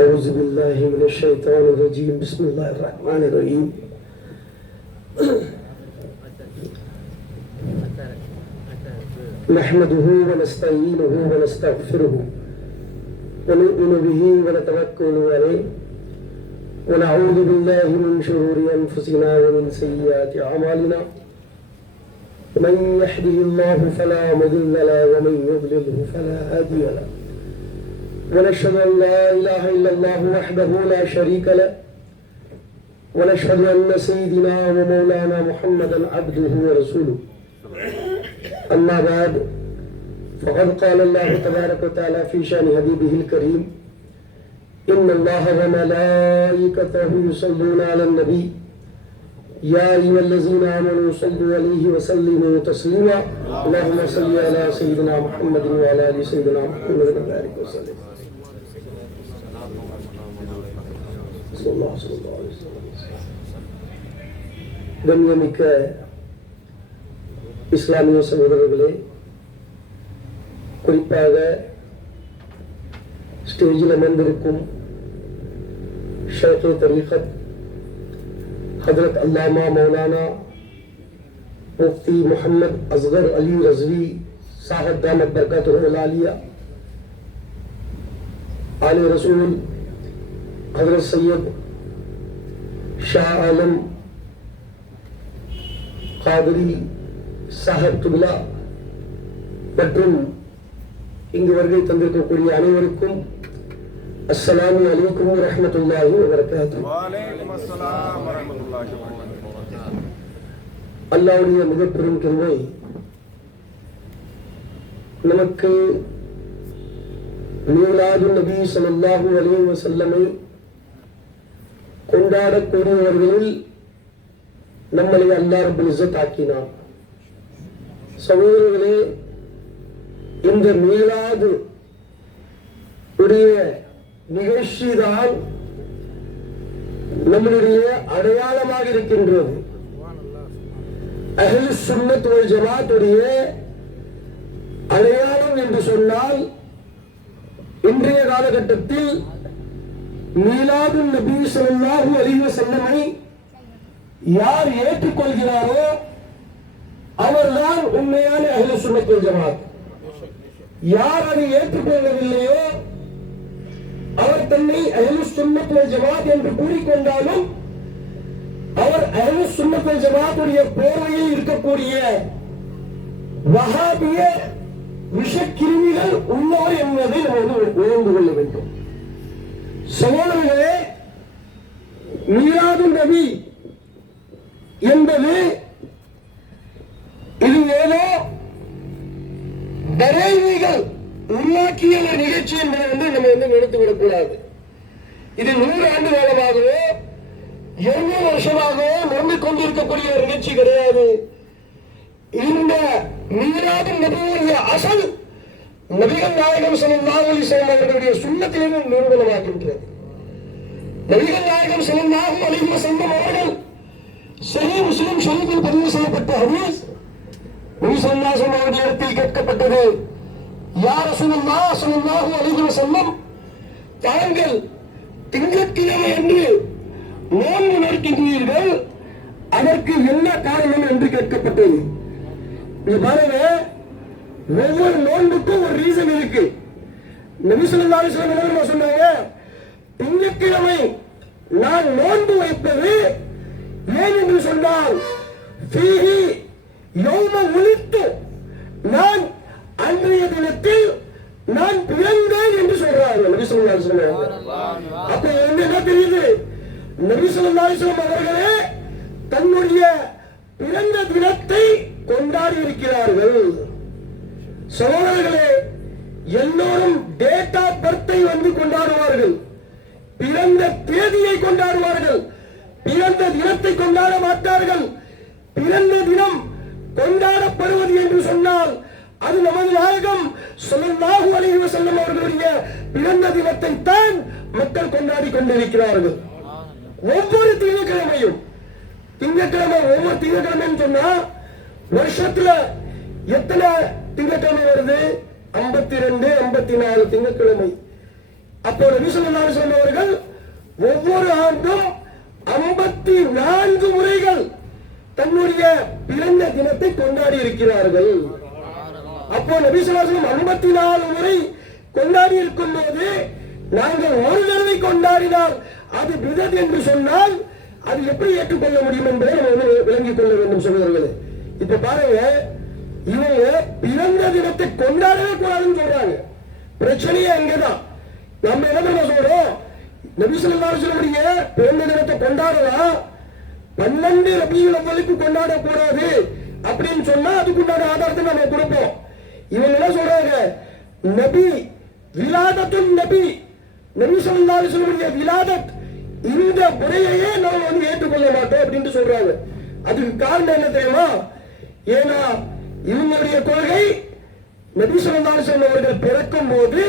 أعوذ بالله من الشيطان الرجيم بسم الله الرحمن الرحيم نحمده ونستعينه ونستغفره ونؤمن به ونتوكل عليه ونعوذ بالله من شرور أنفسنا ومن سيئات أعمالنا من يهده الله فلا مضل له ومن يضلله فلا هادي له ونشهد أن لا إله إلا الله وحده لا شريك له ونشهد أن سيدنا ومولانا محمدا عبده ورسوله أما بعد فقد قال الله تبارك وتعالى في شأن حبيبه الكريم إن الله وملائكته يصلون على النبي يا أيها الذين آمنوا صلوا عليه وسلموا تسليما اللهم صل على سيدنا محمد وعلى آل سيدنا محمد وبارك وسلم கண்ணியமிக்க இஸ்லாமிய சகோதரர்களே, குறிப்பாக ஸ்டேஜில் அமர்ந்திருக்கும் ஷேக் தரீகத் ஹஜரத் அல்லாமா மௌலானா முஃப்தி முஹம்மது அஸ்கர் அலி ரஸ்வி சாஹிப் தாமத் பர்காத்துஹுல் ஆலியா, ஆலே ரசூல் ஹஜரத் சையத் ஷா ஆலம் காதிரி சாஹிப் துபிலா மற்றும் இங்கு வருகை தந்திருக்கக்கூடிய அனைவருக்கும் அஸ்ஸலாமு அலைக்கும் வரஹ்மத்துல்லாஹி வபரகாத்துஹு. அல்லாஹ்வுடைய மிகப்பெரும் கிருபை நமக்கு மீலாது நபி ஸல்லல்லாஹு அலைஹி வஸல்லமை கொண்டாடக்கூடியவர்களில் நம்மளை அல்லாஹ் ரப்பல் இஸ்ஸத் ஆக்கினார். சகோதரர்களே, இந்த மீலாது உடைய நிகழ்ச்சிதான் நம்மளுடைய அடையாளமாக இருக்கின்றது. அஹ்லு சுன்னத் வல் ஜமாத்துடைய அடையாளம் என்று சொன்னால் இன்றைய காலகட்டத்தில் மீலாது நபி ஸல்லல்லாஹு அலைஹி வஸல்லமை யார் ஏற்றுக்கொள்கிறாரோ அவர்தான் உண்மையான அஹ்லு சுன்னத் வல் ஜமாத். யார் அதை ஏற்றுக்கொள்ளவில்லையோ அவர் தன்னை அஹ்லு சுன்னத் வல் ஜமாத் என்று கூறிக்கொண்டாலும் அவர் அஹ்லு சுன்னத் வல் ஜமாத்துடைய போர்வையில் இருக்கக்கூடிய வஹாபிய விஷக்கிருமிகள் உள்ளவர் என்பதை நாம் உணர்ந்து கொள்ள வேண்டும். சகோதரர்களே, மீலாது நபி என்பது இது ஏதோ பரேலிகள் உருவாக்கிய நிகழ்ச்சி என்பதை நம்ம நினைத்துவிடக் கூடாது. இது 100 ஆண்டு காலமாகவோ 200 வருஷமாகவோ நம்பிக் கொண்டிருக்கக்கூடிய ஒரு நிகழ்ச்சி கிடையாது. இந்த மீலாது நபியுடைய அசல் நபிகள் நாயகம் ஸல்லல்லாஹு அலைஹி வஸல்லம் அவர்களுடைய சுன்னத்திலிருந்து நிரூபணமாகின்றது. நபிகள் நாயகம் ஸல்லல்லாஹு அலைஹி வஸல்லம் அவர்கள் சஹீஹ் முஸ்லிம் ஷரீஃபில் பதிவு செய்யப்பட்ட ஹதீஸ், நபி ஸல்லல்லாஹு அலைஹி வஸல்லம் அவர்களிடத்தில் கேட்கப்பட்டது, யா ரசூலுல்லாஹ் ஸல்லல்லாஹு அலைஹி வஸல்லம், தாங்கள் திங்கட்கிழமை என்று நோன்பு நோக்கின்றீர்கள், அதற்கு என்ன காரணம் என்று கேட்கப்பட்டது. இது பாருங்க, ஒவ்வொரு நோன்புக்கும் ஒரு ரீசன் இருக்கு. நபி ஸல்லல்லாஹு அலைஹி வஸல்லம் சொன்னாங்க, திங்கட்கிழமை நான் நோன்பு வைப்பது ஏன் என்று சொன்னால் ஃபீஹி யௌம உலித்து, நான் அன்றைய தினத்தில் நான் பிறந்தேன் என்று சொல்றாங்க நபி ஸல்லல்லாஹு அலைஹி வஸல்லம். அப்ப என்ன தெரியுது, நபி ஸல்லல்லாஹு அலைஹி வஸல்லம் அவர்களே தன்னுடைய பிறந்த தினத்தை கொண்டாடி இருக்கிறார்கள். சகோதரர்களே, எல்லோரும் டேட் ஆஃப் பர்த்தை கொண்டாடுவார்கள், பிறந்த தேதியை கொண்டாடுவார்கள், பிறந்த தினத்தை கொண்டாட மாட்டார்கள். பிறந்த தினம் கொண்டாடப்படுவது என்று சொன்னால் அது நமது நாயகம் ஸல்லல்லாஹு அலைஹி வஸல்லம் அவர்களுடைய பிறந்த தினத்தை தான் மக்கள் கொண்டாடி கொண்டிருக்கிறார்கள். ஒவ்வொரு திங்கட்கிழமையும் ஒவ்வொரு திங்கட்கிழமைன்னு சொன்னா வருஷத்துல எத்தனை திங்கட்கிழமை வருது? 52 54 திங்கட்கிழமை. அப்போ நபி ஸல்லல்லாஹு அலைஹி வஸல்லம் அவர்கள் ஒவ்வொரு ஆண்டும் 54 முறைகள் தன்னுடைய பிறந்த தினத்தை கொண்டாடி இருக்கிறார்கள். அப்போ நபி ஸல்லல்லாஹு அலைஹி வஸல்லம் 54 முறை கொண்டாடி இருக்கும் போது நாங்கள் ஒரு தடவை கொண்டாடினால் அது பிதத் என்று சொன்னால் அது எப்படி ஏற்றுக்கொள்ள முடியும் என்பதை நம்ம விளங்கிக் கொள்ள வேண்டும் சகோதரர்களே. இப்ப பாருங்க, இவங்க பிறந்த தினத்தை கொண்டாடவே கூடாதுன்னு சொல்றாங்க. பிரச்சனையே அங்கதான். நம்ம என்ன சொல்றோம், நபி ஸல்லல்லாஹு அலைஹி வஸல்லம் பிறந்த தினத்தை கொண்டாடலாம், 12 ரபியுல் அவ்வலுக்கு கொண்டாடக்கூடாது அப்படின்னு சொன்னா அதுக்குண்டான ஆதாரத்தை நம்ம கொடுப்போம். இவங்க என்ன சொல்றாங்க, நபி விலாதத்துன் நபி, நபி ஸல்லல்லாஹு அலைஹி வஸல்லம் விலாதத் இந்த முறையையே நம்ம ஏற்றுக்கொள்ள மாட்டோம் அப்படின்னு சொல்றாங்க. அதுக்கு காரணம் என்ன தெரியுமா? ஏன்னா இவங்களுடைய கொள்கை நபி ஸல்லல்லாஹு அலைஹி வஸல்லம் அவர்கள் பிறக்கும் போது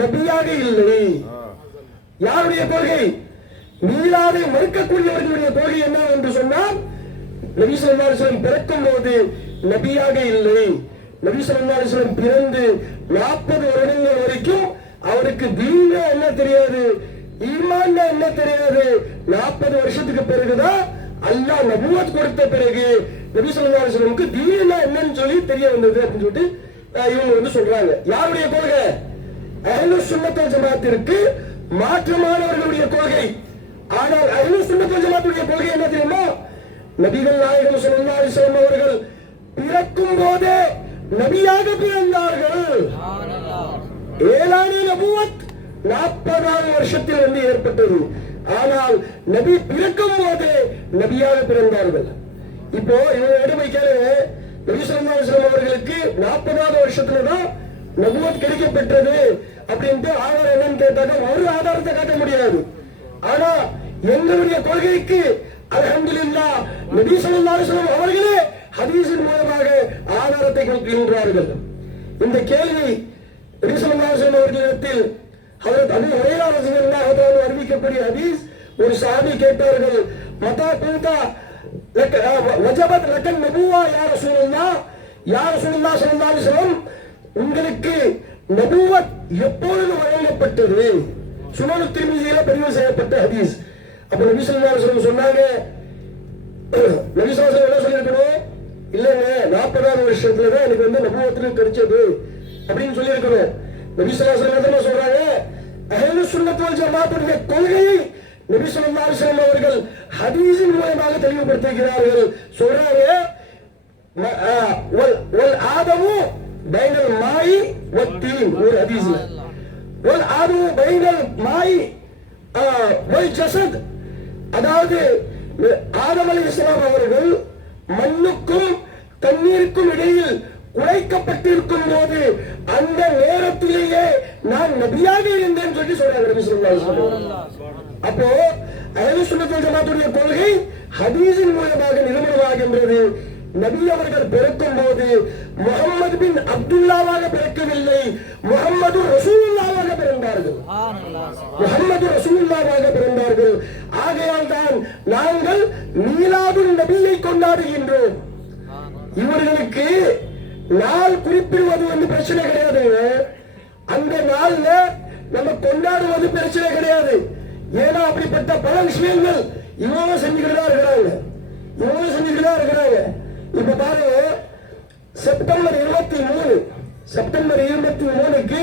நபியாக இல்லை. யாருடைய கொள்கை? மீலாதை மறுக்கக்கூடியவர்களுடைய கொள்கை என்ன என்று சொன்னால், நபி ஸல்லல்லாஹு அலைஹி வஸல்லம் பிறக்கும் போது நபியாக இல்லை. நபி ஸல்லல்லாஹு அலைஹி வஸல்லம் பிறந்து 40 வருடங்கள் வரைக்கும் அவருக்கு தீன் என்ன தெரியாது, ஈமான் என்ன தெரியாது. 40 வருஷத்துக்கு பிறகுதான் அல்லாஹ் நபுவத் கொடுத்த பிறகு நபி ஸல்லல்லாஹு அலைஹி வஸல்லம் தீன் என்னன்னு சொல்லி தெரிய வந்தது அப்படின்னு சொல்லிட்டு இவங்க சொல்றாங்க. யாருடைய கொள்கை? அஹ்லுஸ் சுன்னத் வல் ஜமாஅத்திற்கு மாற்றமானவர்களுடைய கொள்கை. ஆனால் அஹ்லுஸ் சுன்னத் வல் ஜமாஅத்துடைய கொள்கை என்ன தெரியுமா? நபிகள் நாயகம் ஸல்லல்லாஹு அலைஹி வஸல்லம் அவர்கள் பிறக்கும் போதே நபியாக பிறந்தார்கள். ஏலானே நபுவத் 40வது வருஷத்தில் வந்து ஏற்பட்டது. ஆனால் நபி பிறக்கும் போதே நபியாக பிறந்தார்கள். இப்போ இவங்க எடுமை கேளுங்க, நபி ஸல்லல்லாஹு அலைஹி வஸல்லம் அவர்களுக்கு 40வது வருஷத்துல தான் நபுவத் கிடைக்கப்பட்டது அப்படின்ட்டு ஆதாரம் என்னன்னு கேட்டாங்க, ஒரு ஆதாரத்தை காட்ட முடியாது. ஆனா எங்களுடைய கொள்கைக்கு அல்ஹம்துலில்லாஹ் நபி ஸல்லல்லாஹு அலைஹி வஸல்லம் அவர்களே ஹதீஸின் மூலமாக ஆதாரத்தை கொடுக்கின்றார்கள். இந்த கேள்வி நபி ஸல்லல்லாஹு அலைஹி வஸல்லம் அவர்களிடத்தில் ஹஜ்ரத் அபூ ஹுரைரா ரலியல்லாஹு அன்ஹு அறிவிக்கக்கூடிய ஹதீஸ், ஒரு சஹாபி கேட்டார்கள், மதா குந்தா வஜபத் லக்கன் நபுவா யா ரசூலுல்லாஹ், யா ரசூலுல்லாஹ் ஸல்லல்லாஹு அலைஹி வஸல்லம் உங்களுக்கு நபுவத் எப்பொழுது வழங்கப்பட்டது? சுனன் திர்மிதியில பதிவு செய்யப்பட்ட ஹதீஸ். அப்ப நபி ஸல்லல்லாஹு அலைஹி வஸல்லம் சொன்னாங்க, நபி ஸல்லல்லாஹு அலைஹி வஸல்லம் என்ன சொல்லிருக்கணும்? இல்லங்க 40வது வருஷத்துல தான் எனக்கு வந்து நபுவத் கிடைச்சது அப்படின்னு சொல்லி இருக்கணும். நபி ஸல்லல்லாஹு அலைஹி வஸல்லம் சொல்றாங்க, அஹ்லுஸ் சுன்னத் வல் ஜமாஅத்துடைய கொள்கையை நபி ஸல்லல்லாஹு அலைஹி வஸல்லம் அவர்கள் ஹதீஸின் மூலமாக தெளிவுபடுத்துகிறார்கள். சொல்றாங்க, வல் ஆதமு பைனல் மாயி வத்தீன், ஒரு ஹதீஸ்ல வல் ஆதமு பைனல் மாயி வல் ஜஸத், அதாவது ஆதம் அலைஹிஸ்ஸலாம் அவர்கள் மண்ணுக்கும் தண்ணீருக்கும் இடையில் குறைக்கப்பட்டிருக்கும் போது அந்த நேரத்திலேயே நான் நபியாக இருந்தேன் சொல்லி சொல்றாங்க நபி ஸல்லல்லாஹு அலைஹி வஸல்லம். அப்போ அஹ்லுஸ் சுன்னத் வல் ஜமாஅத்துடைய கொள்கை ஹதீஸின் மூலமாக நிரூபணமாகின்றது. நபி அவர்கள் பிறக்கும் போது முஹம்மது பின் அப்துல்லாவாக பிறக்கவில்லை, முஹம்மது ரசூலுல்லாவாக பிறந்தார்கள். முஹம்மது ரசூலுல்லாவாக பிறந்தார்கள். ஆகையால் தான் நாங்கள் மீலாதுன் நபியை கொண்டாடுகின்றோம். இவர்களுக்கு நாள் குறிப்பிடுவது வந்து பிரச்சனை கிடையாதுங்க. அந்த நாள்ல நம்ம கொண்டாடுவது பிரச்சனை கிடையாது. ஏன்னா அப்படிப்பட்ட பல விஷயங்கள் இவங்க செஞ்சுக்கிட்டு இருக்கிறாங்க. இப்ப பாருங்க, செப்டம்பர் 23க்கு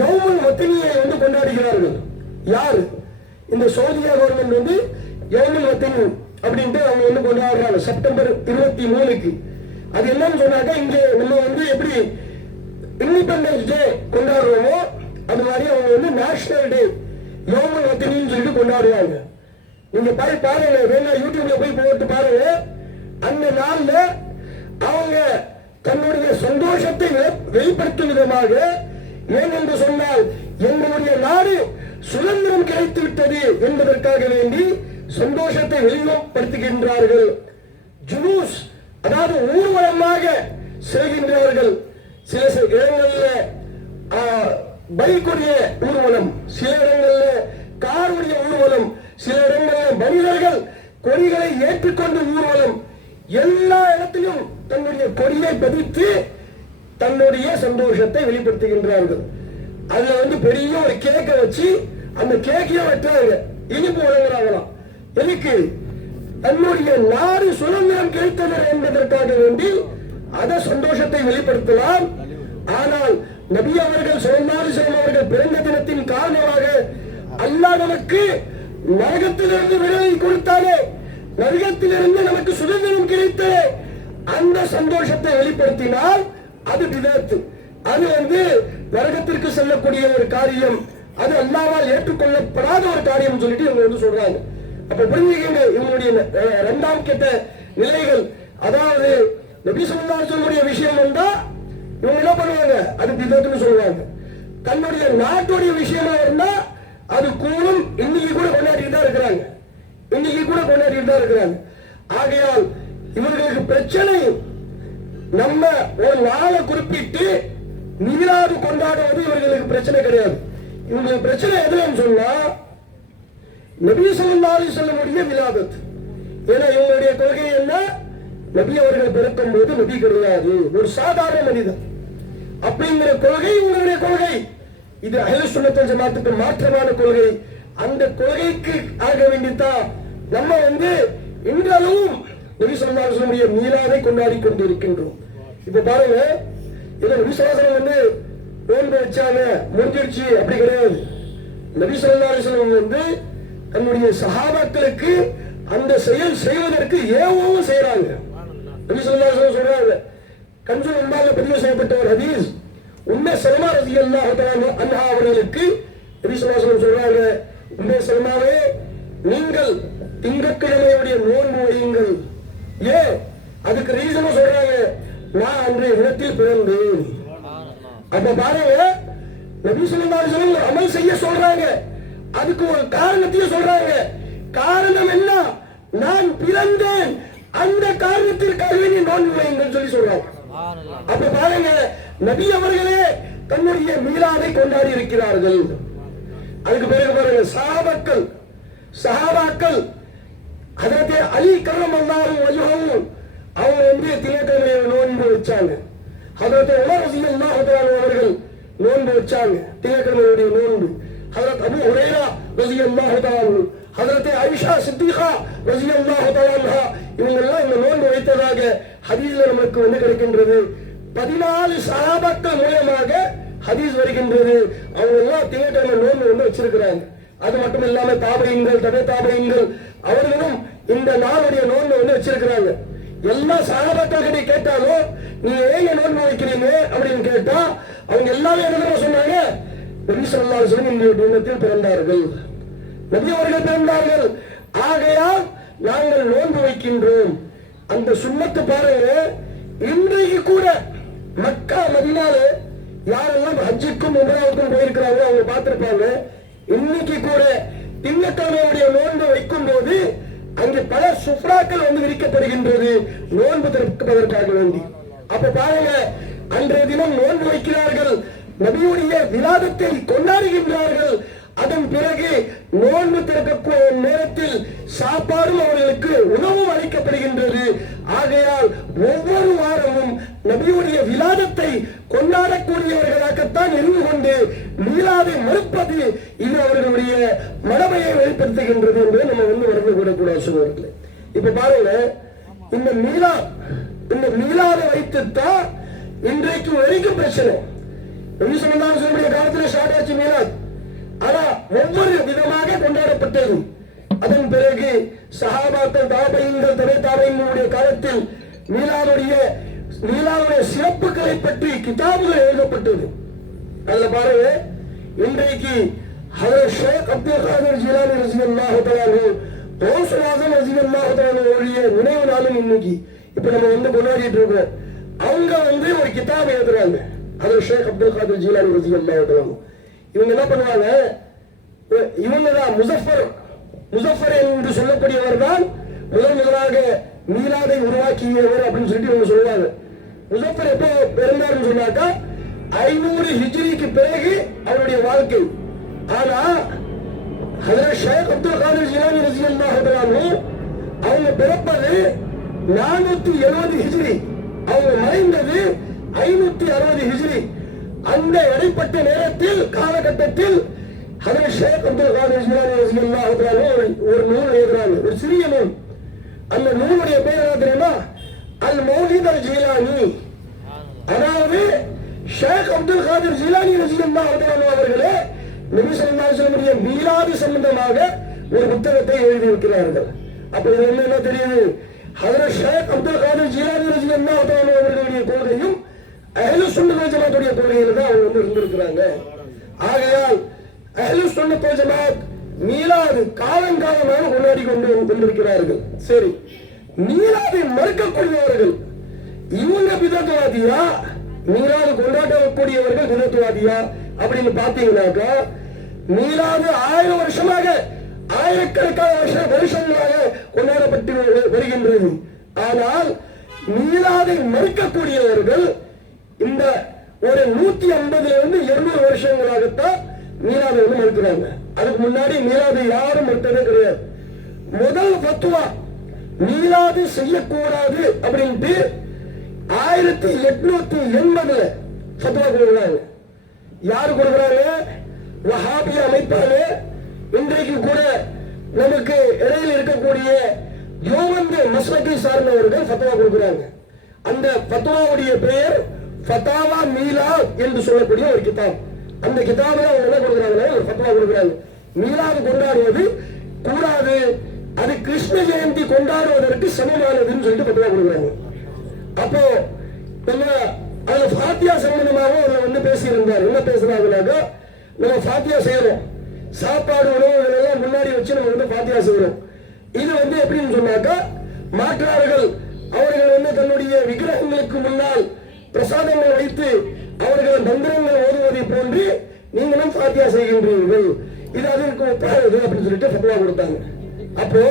யௌமுல் வத்தனியை வந்து கொண்டாடுகிறார்கள். யாரு? இந்த சவுதியா கவர்மெண்ட் வந்து யௌமுல் வத்தனி அப்படின்ட்டு அவங்க வந்து கொண்டாடுறாங்க செப்டம்பர் 23க்கு. அது என்னன்னு சொன்னாக்க, இங்க நம்ம வந்து எப்படி இண்டிபெண்டன்ஸ் டே கொண்டாடுறோமோ அது மாதிரி அவங்க வந்து நேஷனல் டே யௌமுல் வத்தனின்னு சொல்லிட்டு கொண்டாடுவாங்க. நீங்க பாருங்க, வேணா யூடியூப்ல போய் போட்டு பாருங்க. அந்த நாள்ல அவங்க தன்னுடைய சந்தோஷத்தை வெளிப்படுத்தும் விதமாக, ஏன் என்று சொன்னால் எங்களுடைய நாடு சுதந்திரம் கிடைத்து விட்டது என்பதற்காக வேண்டி சந்தோஷத்தை வெளிப்படுத்துகின்றார்கள். ஜுலூஸ், அதாவது ஊர்வலமாக செல்கின்றார்கள். சில இடங்கள்ல பைக்குடைய ஊர்வலம், சில இடங்கள்ல காருடைய ஊர்வலம், சில இடங்களில் மனிதர்கள் கொடிகளை ஏற்றுக்கொண்டு ஊர்வலம், எல்லா இடத்திலும் தன்னுடைய கொடியை பதித்து தன்னுடைய சந்தோஷத்தை வெளிப்படுத்துகின்றார்கள். அதுல வந்து பெரிய ஒரு கேக்கை வச்சு அந்த கேக்கையும் வெட்டுறாங்க, இனிப்பு வழங்குறாங்களாம். எதுக்கு? தன்னுடைய நாடு சுதந்திரம் கிடைத்தனர் என்பதற்காக வேண்டி அத சந்தோஷத்தை வெளிப்படுத்தலாம். ஆனால் நபி அவர்கள் ஸல்லல்லாஹு அலைஹி வஸல்லம் அவர்கள் பிறந்த தினத்தின் காரணமாக அல்லாஹ் நமக்கு நரகத்திலிருந்து விடுதலை கொடுத்தாலே, நரகத்திலிருந்து நமக்கு சுதந்திரம் கிடைத்தது, அந்த சந்தோஷத்தை வெளிப்படுத்தினால் அது பிதஅத். அது வந்து நரகத்திற்கு செல்லக்கூடிய ஒரு காரியம், அது அல்லாஹ்வால் ஏற்றுக்கொள்ளப்படாத ஒரு காரியம் சொல்லிட்டு இவங்க வந்து சொல்றாங்க. அப்ப புரிஞ்சுக்கங்க இவங்களுடைய இரண்டாம் கெட்ட நிலைகள். அதாவது நபி ஸல்லல்லாஹு அலைஹி வஸல்லம் விஷயம் வந்தா இவங்க என்ன பண்ணுவாங்க, அது பிதஅத்னு சொல்லுவாங்க. தன்னுடைய நாட்டுடைய விஷயமா இருந்தா அது கூடும். இன்னைக்கு கூட கொண்டாடிட்டு தான் இருக்கிறாங்க, இன்னைக்கு கூட கொண்டாடிட்டு தான் இருக்கிறாங்க. ஆகையால் இவர்களுக்கு பிரச்சனை நம்ம ஒரு நாளை குறிப்பிட்டு மீலாது கொண்டாடுவது இவர்களுக்கு பிரச்சனை கிடையாது. இவங்களுக்கு பிரச்சனை எதுன்னு சொன்னா நபி ஸல்லல்லாஹு அலைஹி வஸல்லம் மிலாதத். ஏன்னா இவங்களுடைய கொள்கை என்ன? நபி அவர்கள் பிறக்கும் போது நபி கிடையாது, ஒரு சாதாரண மனிதன் அப்படிங்கிற கொள்கை இவங்களுடைய கொள்கை. இது அஹ்லு சுன்னத் வல் ஜமாஅத்துக்கு மாற்றமான கொள்கை. அந்த கொள்கைக்கு ஆக வேண்டித்தான் நம்ம வந்து இன்றளவும் நபி ஸல்லல்லாஹு அலைஹி வஸல்லம் மீலாதை கொண்டாடி கொண்டிருக்கின்றோம். இப்ப பாருங்க, ஏதோ நபி ஸல்லல்லாஹு அலைஹி வஸல்லம் வந்து நோன்பு வச்சாங்க முடிஞ்சிடுச்சு அப்படி கிடையாது. நபி ஸல்லல்லாஹு அலைஹி வஸல்லம் வந்து தன்னுடைய சஹாபாக்களுக்கு அந்த செயல் செய்வதற்கு ஏவவும் செய்யறாங்க. நபி ஸல்லல்லாஹு அலைஹி வஸல்லம் சொல்றாங்க, கன்சுல் உம்மால பதிவு செய்யப்பட்ட ஒரு ஹதீஸ், உம்மே சல்மா ரலியல்லாஹு தஆலா அன்ஹா அவர்களுக்கு நபி ஸல்லல்லாஹு அலைஹி வஸல்லம் சொல்றாங்க, உம்மே சல்மாவே நீங்கள் திங்கட்கிழமையுடைய நோன்பு வையுங்கள். ஏன்? அதுக்கு ரீசனும் சொல்றாங்க, நான் அன்றைய தினத்தில் பிறந்தேன். அப்ப பாருங்க, நபி ஸல்லல்லாஹு அலைஹி வஸல்லம் ஒரு அமல் செய்ய சொல்றாங்க, அதுக்கு ஒரு காரணத்தையும் சொல்றாங்க. காரணம் என்ன? நான் பிறந்தேன், அந்த காரணத்திற்காக நீ நோன்பு வையுங்கள் சொல்லி சொல்றாங்க. அப்ப பாருங்க, நபி அவர்களே தன்னுடைய மீலாதை கொண்டாடி இருக்கிறார்கள். அதுக்கு பிறகு பாருங்க, சஹாபாக்கள் ஹஜ்ரத் அலி கர்ரமல்லாஹு வஜ்ஹஹு அவங்க வந்து திங்கட்கிழமை நோன்பு வச்சாங்க. ஹஜ்ரத் உமர் ரலியல்லாஹு தஆலா அவர்கள் நோன்பு வச்சாங்க, திங்கட்கிழமையுடைய நோன்பு. ஹஜ்ரத் அபூ ஹுரைரா ரலியல்லாஹு தஆலா, ஹஜ்ரத் ஆயிஷா சித்திகா ரலியல்லாஹு தஆலா இவங்க எல்லாம் இந்த நோன்பு வைத்ததாக ஹதீஸ்ல நமக்கு வந்து கிடைக்கின்றது. 14 சஹாபாக்கள் மூலமாக ஹதீஸ் வருகின்றது. அவங்க எல்லாம் திங்கட்கிழமை நோன்பு வந்து வச்சிருக்கிறாங்க. அது மட்டும் இல்லாம தாபையின்கள், தபே தாபையின்கள் அவர்களும் இந்த நாளுடைய நோன்பு வந்து வச்சிருக்கிறாங்க. எல்லா சஹாபாக்கள் கிட்ட கேட்டாலும் நீ ஏங்க நோன்பு வைக்கிறீங்க அப்படின்னு கேட்டா அவங்க எல்லாமே என்ன சொன்னாங்க, நபி ஸல்லல்லாஹு அலைஹி வஸல்லம் இந்த தினத்தில் பிறந்தார்கள், நபி அவர்கள் பிறந்தார்கள், ஆகையால் நாங்கள் நோன்பு வைக்கின்றோம். அந்த சுன்னத்து பாருங்க, இன்றைக்கு கூட மக்கா மதீனால யாரெல்லாம் ஹஜ்ஜுக்கும் உம்ராவுக்கும் போயிருக்கிறாங்க அவங்க பார்த்திருப்பாங்க. இன்னைக்கு கூட திங்கட்கிழமையுடைய நோன்பு வைக்கும் போது அங்கே பல சுஃப்ராக்கள் வந்து விரிக்கப்படுகின்றது நோன்பு திறப்பதற்காக வேண்டி. அப்ப பாருங்க, அன்றைய தினம் நோன்பு வைக்கிறார்கள், நபியுடைய விலாதத்தை கொண்டாடுகின்றார்கள். அதன் பிறகு நோன்பு திறக்கக்கூடிய நேரத்தில் சாப்பாடும் அவர்களுக்கு உணவும் அளிக்கப்படுகின்றது. ஆகையால் ஒவ்வொரு வாரமும் நபியுடைய விலாதத்தை கொண்டாடக்கூடியவர்களாகத்தான் இருந்து கொண்டு மீலாதை மறுப்பது இது அவர்களுடைய மடமையை வெளிப்படுத்துகின்றது என்பதை நம்ம வந்து மறந்து விடக்கூடாது சகோதரர்களே. இப்ப பாருங்க, இந்த மீலாதை வைத்துத்தான் இன்றைக்கு வரைக்கும் பிரச்சனை. நபி ஸல்லல்லாஹு அலைஹி வஸல்லம் காலத்துல ஸ்டார்ட் ஆச்சு மீலாத். ஆனா ஒவ்வொரு விதமாக கொண்டாடப்பட்டது. அதன் பிறகு சஹாபாக்கள், தாபையின்கள், தபே தாபையின்களுடைய காலத்தில் மீலாதுடைய சிறப்புகளை பற்றி கிதாபுகள் எழுதப்பட்டது. அதுல பாருங்க, இன்றைக்கு ஹஜ்ரத் ஷேக் அப்துல் காதிர் ஜிலானி ரலியல்லாஹு தஆலா கௌசுல் ஆஸம் ரலியல்லாஹு தஆலா அவருடைய நினைவு நாளும் இன்னைக்கு இப்ப நம்ம வந்து கொண்டாடிட்டு இருக்கோம். அவங்க வந்து ஒரு கிதாப் எழுதுறாங்க, ஹஜ்ரத் ஷேக் அப்துல் காதிர் ஜிலானி ரலியல்லாஹு தஆலா. இவங்க என்ன பண்ணுவாங்க, இவங்க தான் முஸஃபர் என்று சொல்லக்கூடியவர் தான் முதலாக மீலாதை உருவாக்கியவர் அப்படின்னு சொல்லிட்டு இவங்க சொல்லுவாங்க. முஸஃபர் எப்போ பிறந்தாருன்னு சொன்னாக்கா 500 ஹிஜ்ரிக்கு பிறகு அவருடைய வாழ்க்கை. ஆனா ஹஜ்ரத் ஷேக் அப்துல் காதிர் ஜிலானி ரலியல்லாஹு தஆலா அவங்க பிறப்பது 470 ஹிஜ்ரி, அவங்க மறைந்தது 560 ஹிஜ்ரி. அந்த இடைப்பட்ட நேரத்தில் காலகட்டத்தில் ஹஜ்ரத் ஷேக் அப்துல் காதிர் ஜிலானி ரலியல்லாஹு தஆலா ஒரு நூல் எழுதுறாங்க, ஒரு சிறிய நூல். அந்த நூலுடைய பேர் என்ன தெரியுமா? அல் மௌலித் அல் ஜிலானி. அதாவது ஷேக் அப்துல் காதிர் ஜிலானி ரலியல்லாஹு தஆலா அவர்களே நபி ஸல்லல்லாஹு அலைஹி வஸல்லம் மீலாது சம்பந்தமாக ஒரு புத்தகத்தை எழுதியிருக்கிறார்கள். அப்ப இது என்ன தெரியுது? ஹஜ்ரத் ஷேக் அப்துல் காதிர் ஜிலானி ரலியல்லாஹு தஆலா அவர்களுடைய கொள்கையும் அஹ்லுஸ் சுன்னத் வல் ஜமாத்துடைய கொள்கையில தான் அவங்க இருந்திருக்கிறாங்க. ஆகையால் அஹ்லுஸ் சுன்னத் வல் ஜமாத் மீலாது காலங்காலமாக கொண்டாடி கொண்டு வந்திருக்கிறார்கள். சரி, மீலாதை மறுக்கக்கூடியவர்கள் இவங்க பிதத்துவாதியா, மீலாது கொண்டாடக்கூடியவர்கள் பிதத்துவாதியா அப்படின்னு பாத்தீங்கன்னாக்கா, மீலாது 1000 வருஷமாக ஆயிரக்கணக்கான வருஷங்களாக கொண்டாடப்பட்டு வருகின்றது. ஆனால் மீலாதை மறுக்கக்கூடியவர்கள் இந்த ஒரு 150 இருந்து 200 வருஷங்களாகத்தான் மீலாதை வந்து மறுக்கிறாங்க. அதுக்கு முன்னாடி மீலாதை யாரும் மறுத்ததே கிடையாது. முதல் ஃபத்வா மீலாது செய்யக்கூடாது அப்படின்ட்டு 1880 ஃபத்வா கொடுக்குறாங்க. யாரு கொடுக்குறாங்க? வஹாபிய அமைப்பாளு. இன்றைக்கு கூட நமக்கு இடையில் இருக்கக்கூடிய யோவந்து மஸ்லக்கை சார்ந்தவர்கள் ஃபத்வா கொடுக்குறாங்க. அந்த ஃபத்வாவுடைய பெயர் ஃபதாவா மீலாத் என்று சொல்லக்கூடிய ஒரு கிதாப். அந்த கிதாபில் அவங்க என்ன கொடுக்குறாங்கன்னா ஒரு ஃபத்வா கொடுக்குறாங்க, மீலாது கொண்டாடுவது கூடாது, அது கிருஷ்ண ஜெயந்தி கொண்டாடுவதற்கு சமமானதுன்னு சொல்லிட்டு ஃபத்வா கொடுக்குறாங்க. அப்போ நம்ம அதுல ஃபாத்தியா சம்பந்தமாக அவர் வந்து பேசியிருந்தார். என்ன பேசுறாங்கன்னாக்கா, நம்ம ஃபாத்தியா செய்யறோம், சாப்பாடு உணவுகள் எல்லாம் முன்னாடி வச்சு நம்ம வந்து ஃபாத்தியா செய்யறோம். இது வந்து எப்படின்னு சொன்னாக்கா, மாற்றார்கள் அவர்கள் வந்து தன்னுடைய விக்கிரகங்களுக்கு முன்னால் பிரசாதங்கள் வைத்து அவர்கள் மந்திரங்கள் ஓதுவதை போன்று நீங்களும் ஃபாத்தியா செய்கின்றீர்கள், இது அதற்கு ஒப்பானது அப்படின்னு சொல்லிட்டு ஃபத்வா கொடுத்தாங்க. அப்போ